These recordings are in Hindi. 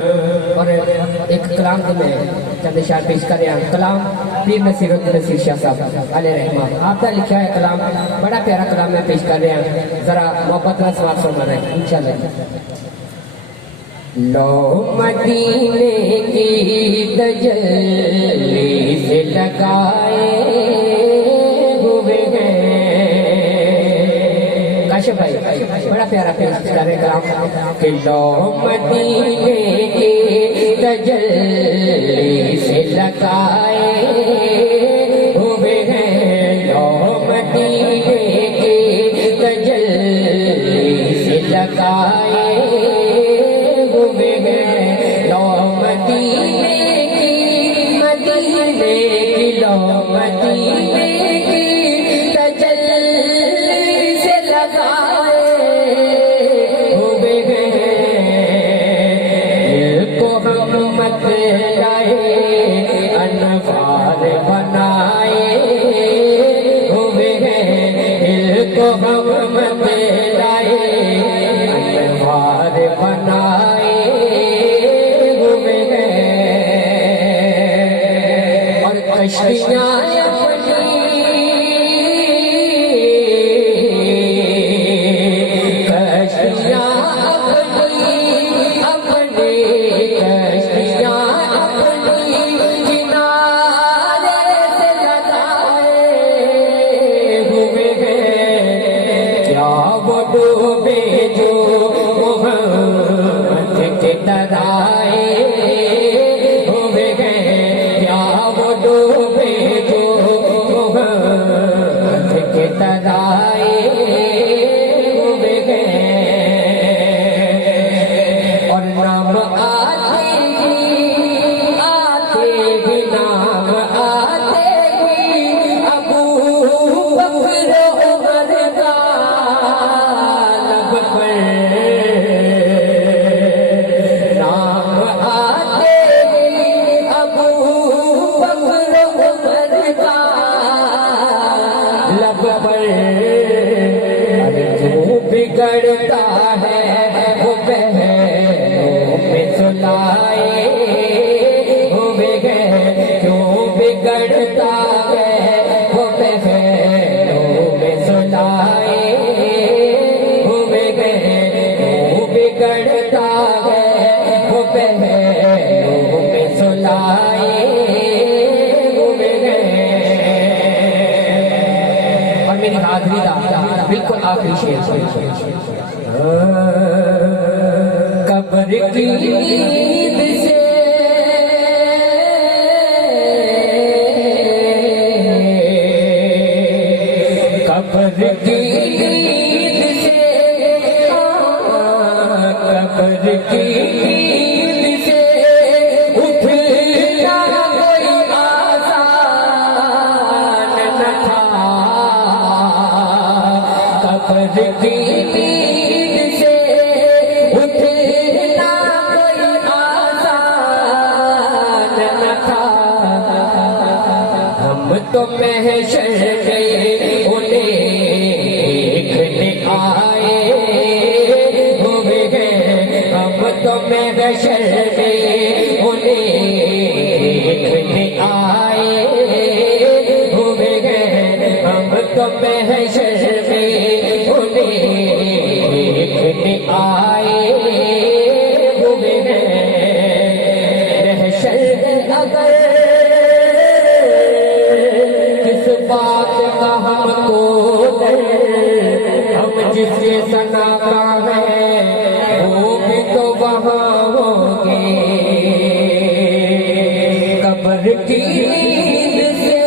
और एक कलाम तो मैं चंद शायर पेश कर रहा हूँ। कलाम पीर नसीरुद्दीन नसीर शाह साहब अलैहि रहमान आपका लिखा है कलाम, बड़ा प्यारा कलाम मैं पेश कर रहा हूँ, जरा मोहब्बत का सवाल सुनना है इंशाल्लाह। लो मदीने की तजल्ली से लगाए हुए हैं काशिफ भाई, बड़ा प्यारा पेश कर रहे कलाम कि लो मदीने की तजल्ली से लगाए हुए हैं, लो मदीने की तजल्ली से लगाए हुए हैं, लो मदीने की लो मदीने की तजल्ली से लगाए हुए हैं, इनको हम मत लाए अनवार बनाए हुए हैं, इनको हम मत लाए अनवार बनाए हुए हैं, और कश्तियाँ डूबे जो मोहम्मद के तराए हुए हैं, क्या वो डूबे जो मोहम्मद के तराए हुए हैं, और नाम आते भी नाम आते ही अबू बकर उमर का बिगड़ता है वो बहनों में सुलाए हुए हैं, क्यों बिगड़ता है वो बहनों में सुलाए हुए हैं, क्यों बिगड़ता है वो बहनों में सुलाए हुए हैं। और मेरी हाजिरी दा बिल्कुल आखिरी शेर, कब्र की नींद से कब्र की नींद से कब्र की नींद से उठना कोई आसान न था, कब्र की नींद से उठना कोई आसान न था, हम तो महशर गए उन्हें देखने आए हुए हैं, हम तो महशर गए उन्हें देखने आए हुए हैं, हम तो महशर में उन्हें देखने आए हुए हैं। महशर अगर किस बात का हमको डर, हम जिसके सना का है वो भी तो वहाँ होंगे, कब्र की नींद से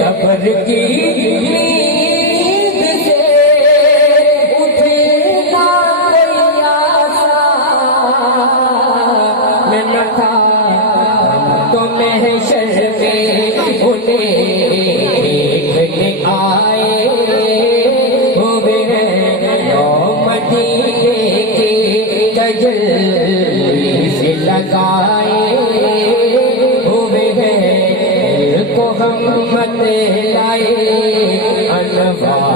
कब्र की नींद से उठना कोई आसान न था, तो महशर में उन्हें देखने आए हुए हैं, लो मदीने की तजल्ली से लगाए हुए हैं, को हम मत लाए अनवार